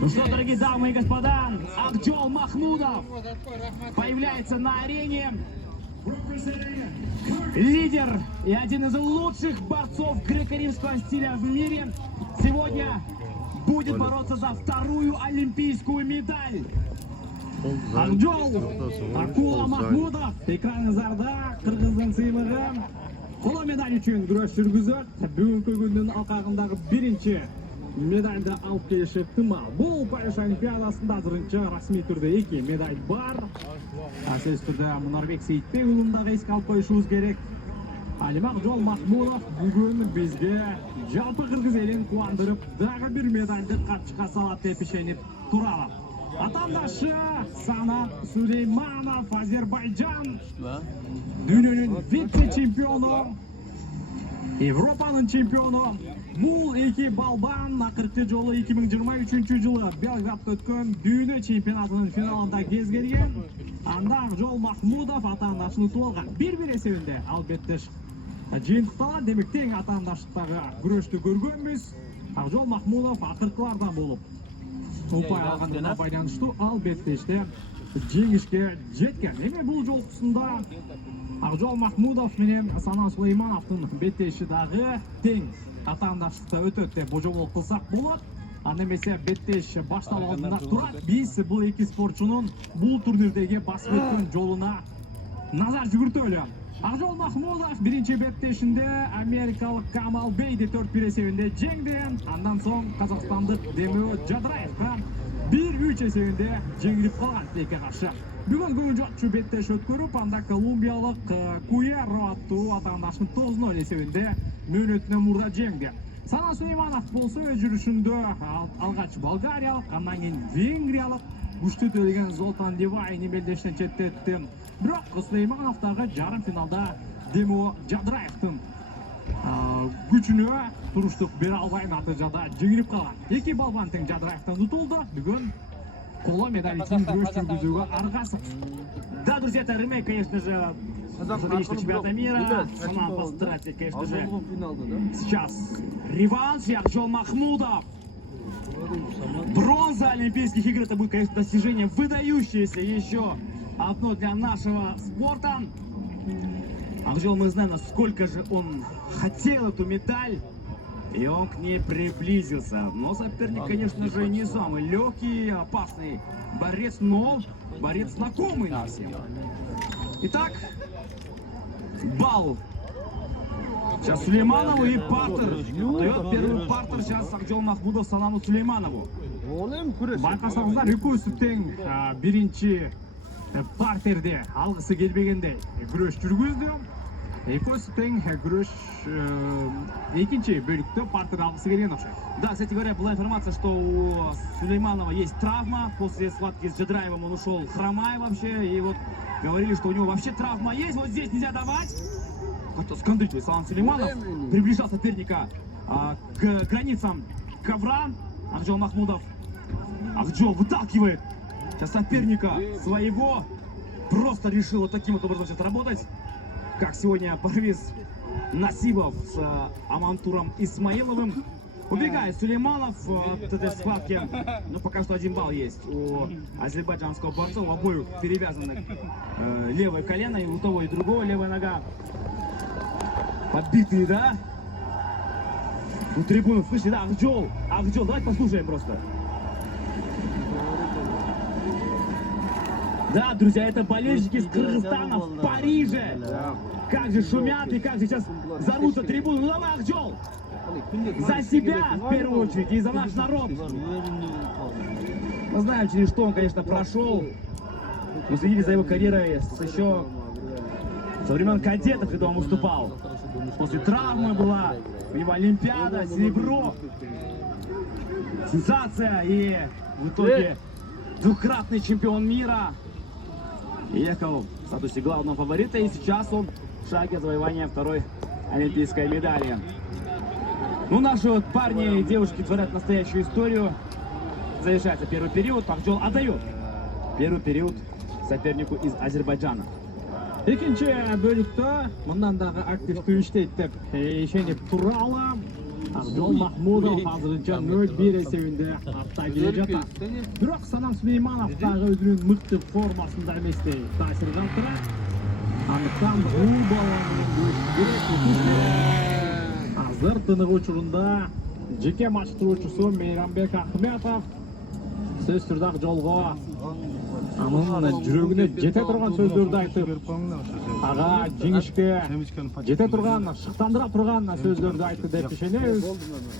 Ну что, дорогие дамы и господа, Акжол Махмудов появляется на арене. Лидер и один из лучших борцов греко-римского стиля в мире сегодня будет бороться за вторую олимпийскую медаль. Акжол Акула Махмудов экраныңыздарда Кыргыздын сыйлыгы қола медаль үчүн күрөш жүргүзөт. Бүгүнкү күндүн алкагындагы биринчи медальды алып келиши ыкмал. Бул Париж Олимпиадасында азырынча расмий түрдө 2 медаль бар. Асес түрдө Мунарбек Сейитбек уулун дагы эске алып коюшубуз керек. Акжол Махмудов бүгүн бизге жалпы кыргыз элин кубандырып, дагы бир медальды катышка салат деп ишенип турабыз. Атандашы Санат Сулейманов, Азербайджан. Дүйнөнүн вице-чемпиону, Европанын чемпиону. Бул эки балбан акыркы жолу 2023-жылы Белградда өткөн дүйнө чемпионатынын финалында кезгерген. Анда Акжол Махмудов атаандашын утуп алган. 1-1 эсебинде албетте жыйынтыкталат. Демек тең атаандаштыктагы күрөштү көргөнбүз. Акжол Махмудов акыркылардан болуп ұпай алғандығына байланыштуу албетте жеңишке жеткен. Эми бул жолкусунда Акжол Махмудов менен Санат Сулеймановдун беттеши дагы тең атаандаштыкта өтөт деп божобол кылсак болот. Анда эмесе беттеш башталуу алдында турат. Биз бул эки спортчунун бул турнирдеги басып өткөн жолуна назар жүгүртөлү. Акжол Махмудов биринчи беттешинде америкалык Камал Бейди 4-1 эсебинде жеңди. Андан соң казакстандык Демио Жадраевга 1-3 эсебинде жеңилип калган теке каршы. Бүгүн бүгүн жотчу беттеш өткөрүп, анда колумбиялык Куяро аттуу атаандашын 9-0 эсебинде мөөнөтүнөн мурда жеңди. Санат Сулейманов болсо өз жүрүшүндө алгач болгариялык, андан кийин венгриялык күчтүү төлөгөн Золтан Дивайни белдештен четтетти. Бирок Сулейманов дагы жарым финалда Демио Жадраевдин күчүнө туруштук бере албай натыйжада жеңилип калган. Эки балбан тең Жадраевден утулду. Бүгүн қола медаль үчүн күрөш жүргүзүүгө аргасыз. Да, друзья, это ремейк, конечно же, заграничного чемпионата мира. Сама постарается, конечно же, сейчас реванш. Акжол Махмудов. Бронза Олимпийских игр. Это будет, конечно, достижение выдающееся еще одно для нашего спорта. Акжол, мы знаем, насколько же он хотел эту медаль. И он к ней приблизился. Но соперник, конечно же, не самый легкий, опасный борец, но борец знакомый нам всем. Итак, балл. Сейчас Сулейманову и партер. Дает первый партер сейчас Акжол Махмудов Санату Сулейманову. Байкасаңыздар, экөөсү тең биринчи партерде алгысы келбегендей күрөш жүргүздү. Экөөсү тең күрөш экинчи бөлүктө партер алгысы келген окшойт. Да, кстати говоря, была информация, что у Сулейманова есть травма. После схватки с Жадраевым он ушел хромая вообще. И вот говорили, что у него вообще травма есть. Вот здесь нельзя давать. Смотрите, Санат Сулейманов приближал соперника к границам ковра. Акжол Махмудов. Акжол выталкивает сейчас соперника своего. Просто решил вот таким вот образом сейчас работать. Как сегодня Парвиз Насибов с Амантуром Исмаиловым. Убегает Сулейманов от этой схватки. Но пока что 1 балл есть у азербайджанского борца. У обоих перевязаны левое колено, и у того и другого левая нога. Подбитые, да? У трибуны слышите, да, Акжол. Акжол, давайте послушаем просто. Да, друзья, это болельщики из Кыргызстана в Париже. Как же шумят и как же сейчас зовутся трибуны. Ну давай, Акжол! За себя, в первую очередь, и за наш народ. Мы знаем, через что он, конечно, прошел. Мы следили за его карьерой еще со времен кадетов, когда он выступал. После травмы была у него Олимпиада, серебро. Сенсация. И в итоге двукратный чемпион мира. Ехал в статусе главного фаворита, и сейчас он в шаге завоевания второй олимпийской медали. Ну, наши вот парни и девушки творят настоящую историю. Завершается первый период. Акжол отдает первый период сопернику из Азербайджана. Экинчи бөлүктө мындан дагы активдүү иштейт деп ишенип туралы. Akjol Mahmudov hazırınca 0-1 esebinde hatta gelecek. Biroq Sanam Süleymanov dağı özünün mıktı formasında emesti. Tasir kaltıra. Anlıktan bu balonun hazır tınık uçurunda jeke maçtıruvчусу Meyranbek Ахметов сөз түрдақ жолға анын жүрегіне жете тұрған сөздерді айтып, аға жеңішке жете тұрған, шықтандыра тұрған сөздерді айтты деп düşünеміз.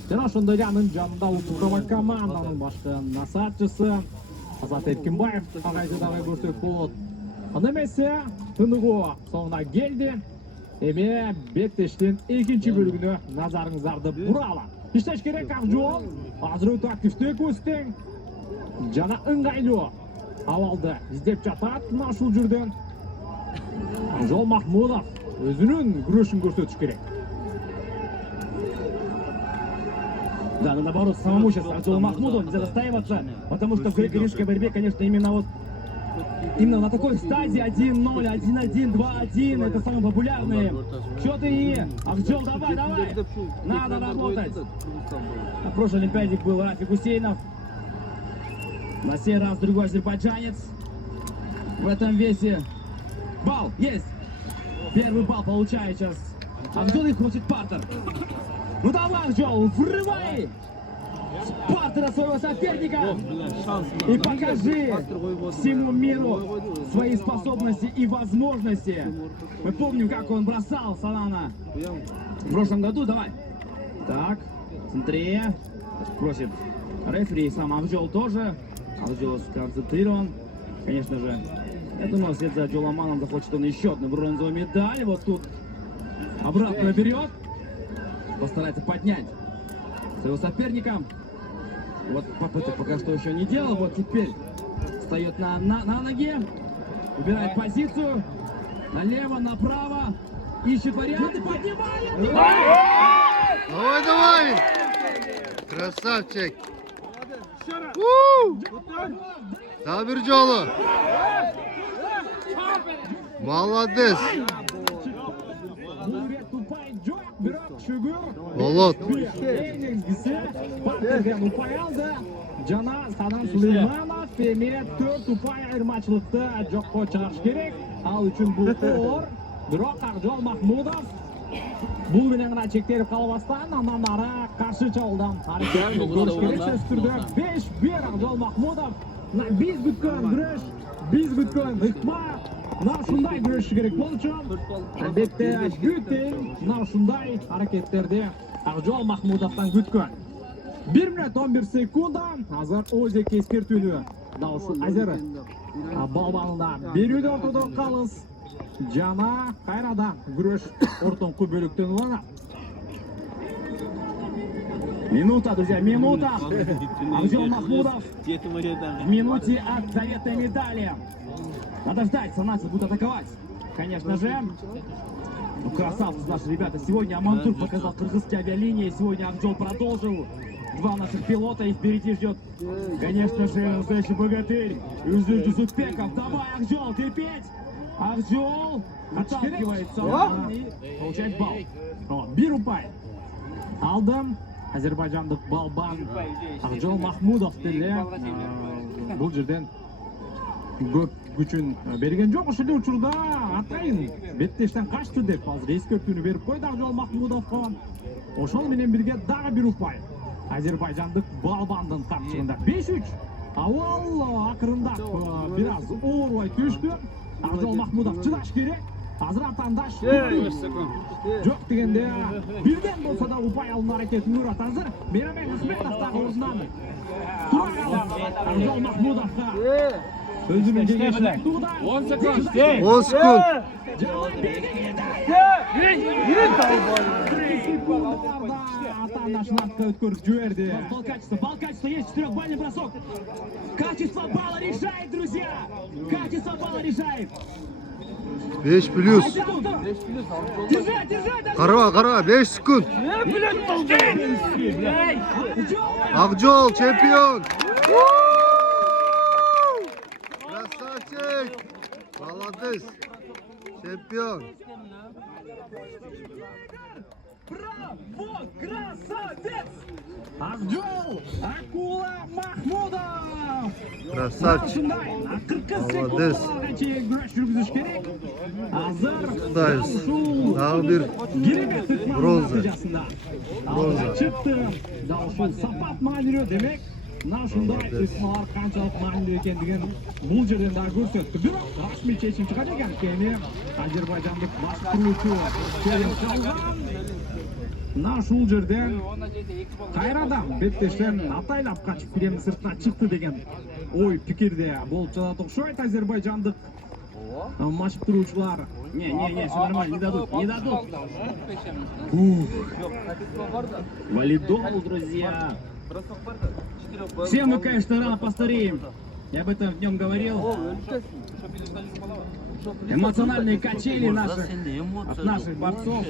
Жана ошондой анын жанында улуттук курмай команданын башкы насаатчысы Азат Эркинбаев агайды дагы көрсөк болот. Аны эмесе тыныгуу соңуна келди. Эми беттештин экинчи бөлүгүнө назарыңыздарды буралы. İşteş gerek Akjol. Азыр өтө активдүү экөөбүздүн жана ыңгайлуу абалды издеп жатат мына ушул жүрдөн. Акжол Махмудов өзүнүн күрөшүн көрсөтүш керек. Да, наоборот, самому сейчас Акжол Махмудов нельзя застаиваться, потому что в греко-римской борьбе, конечно, именно на такой стадии 1-0, 1-1, 2-1, это самые популярные счеты. И Акжол, давай, надо работать. На прошлой Олимпиаде был Рафик Гусейнов. На сей раз другой азербайджанец. В этом весе балл есть. Первый балл получает сейчас. Акжол и хочет партер. Ну давай, Акжол, врывай! Партера своего соперника и покажи всему миру свои способности и возможности. Мы помним, как он бросал Салана в прошлом году. Давай. Так, в центре. Просит рефери, сам Акжол тоже. Акжол сконцентрирован. Конечно же, я думаю, вслед за Джоламаном захочет он еще одну бронзовую медаль. Вот тут обратно берет. Постарается поднять своего соперника. Вот попыток пока что еще не делал. Вот теперь встает на ноги. Убирает позицию. Налево, направо. Ищет варианты. Поднимает. Давай! Красавчик! Sabir Jolu! Молодец! Болот! Жана Санам Сулейманов эми 4 упай айырмачылыкты жокко чыгарыш керек. Ал үчүн бул оор. Бирок Акжол Махмудов бул менен гана чектелип калбастан андан ары каршы жолдон аракет көрүш керек. Сөз түрдө 5-1 Акжол Махмудов. Биз күткөн күрөш, биз күткөн ыкма. Мына ушундай күрөш керек болчу. Албетте бүтүн мына ушундай аракеттерди Акжол Махмудовдон күткөн. 1 минут 11 секунда. Азыр Озек эскертүүнү да ушул азыр балбанында берүүдө ортодо калыс. Жана кайрадан күрөш ортоңку бөлүктөн уланат. Минута, друзья, минута. Акжол Махмудов в минуте от заветной медали. Надо ждать, санации будут атаковать. Конечно же. Ну, красавцы наши ребята. Сегодня Амантур показал кыргызские авиалинии. Сегодня Акжол продолжил. 2 наших пилота и впереди ждет, конечно же, настоящий богатырь Юзур Жусупбеков. Давай, Акжол, терпеть! Акжол отталкивается и получает балл. Бир упай. Алдым. Азербайджандык балбан Акжол Махмудов деле бул жерден көп күчүн берген жок. Ошол учурда атайын беттештен качты деп азыр эскертүүнү берип койду Акжол Махмудовго. Ошол менен бирге дагы бир упай. Азербайджандык балбандын тапчыгында 5-3. Авал акырындап бир аз оорубай түштү. Акжол Махмудов чыдаш керек. Азыр атандаш жок дегенде бирден болсо да упай алуу аракетин көрөт. Азыр Мейрамбек Ахметов дагы ордунан тура калат. Акжол Махмудовго өзүнүн кеңешин айтууда 10 секунд. 10 секунд! Атандашын артқа өткөрүп жиберди. Балл качества есть, 4-бальный бросок. Качество балла решает, друзья. Качество балла решает. 5 плюс. Держать. Кара, 5 секунд. Акжол чемпион. Красавчик. Молодец. Чемпион. Браво! вот, красавец! Акжол Акула Махмудов! Красавчик. Шундай, 40 Молодец. секундаларга чейин күрөш жүргүзүш керек. Азыр Құттықтаймыз. Тағы бір керемет ытманның бронза. натыйжасында. Бронза. Алға чыкты. Дал ушул сапат маанилүү демек. Мына ушундай Молодец. ытмалар канчалык маанилүү экендигин бул жерден дагы көрсөттү. Бирок расмий чечим чыгат экен. Кийин азербайжандык башкаруучу Керим Калган мына ушул жерден кайрадан беттештен атайлап качып биремдин сыртына чыкты деген ой пикирде болуп жатат окшойт азербайжандык машыктыруучулар. Не, все нормально, не дадут. Валидол, друзья. Все мы, конечно, рано постареем. Я об этом днем говорил. Эмоциональные качели наших, от наших борцов.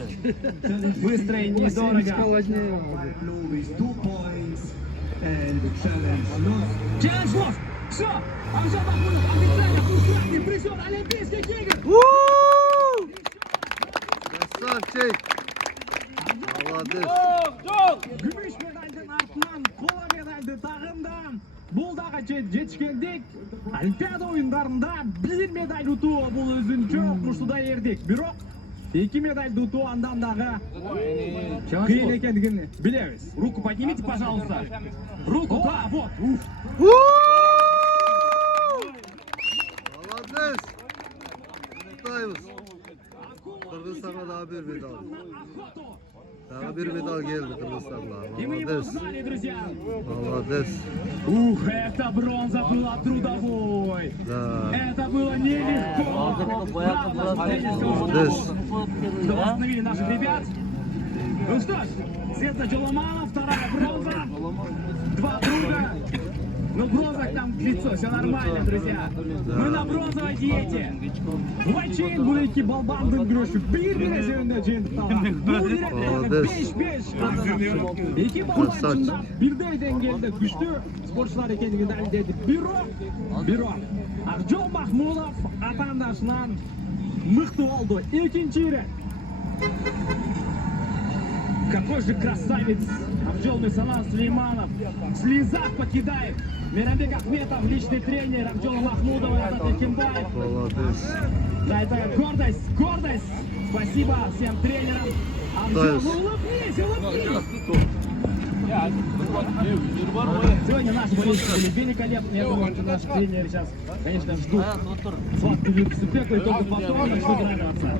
Быстро и недорого. Челлендж лов! Все! Акжол Махмудов официально двукратный призер Олимпийских игр! Красавчик. Молодец. Күмүш медальдын артынан кола медальды тагындан бул дагы жетишкендик. Олимпиада оюндарында бир медаль утуу бул өзүнчө муштуда эрдик. Бирок 2 медальды утуу андан дагы кыйын экендигин билебиз. Руку поднимите, пожалуйста. Руку, да, вот. Молодец. Құттықтаймыз. Қырғызстанға дағы бір медаль. Дағы бір медаль келді Қырғызстанға. И мы его Молодец. узнали, друзья. Молодец. Эта бронза была трудовой. Да. Это было нелегко. Правда, Молодец. что восстановили наших ребят. Ну что ж, Светлана Джаламанов, вторая бронза. 2 друга. Ну, бронза там к лицу, все нормально, друзья. Мы на бронзовой диете. Вайчейн бұл екі балбандың күрөші бір-біріне жөнінде жиынтықталған. Бұл директорлар 5-5 қатысады. Екі балбан шында бірдей деңгейде күшті спортшылар екендігін дәлелдеді. Бирок Акжол Махмудов атандашынан мықты болды. Екінші рет. Какой же красавец Акжол Месалан Сулейманов. В слезах покидает Мирабек Ахметов, личный тренер Акжола Махмудова, Ренат Эркинбаев. Молодец. Да, это гордость. Спасибо всем тренерам. Акжол, ну улыбнись. Сегодня наши болельщики были великолепны. Я думаю, что наши тренеры сейчас, конечно, ждут сладкую випсупеку и только потом начнут радоваться.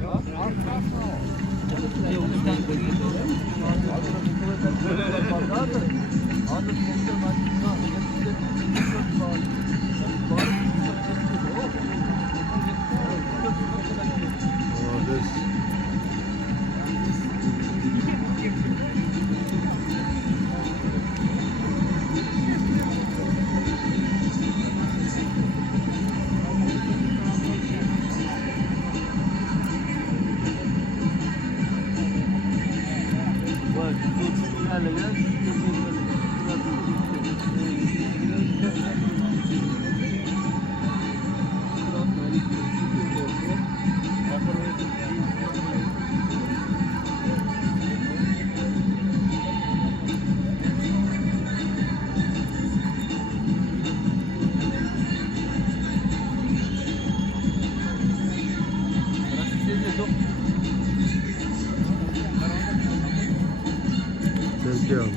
Молодец. Чемпион.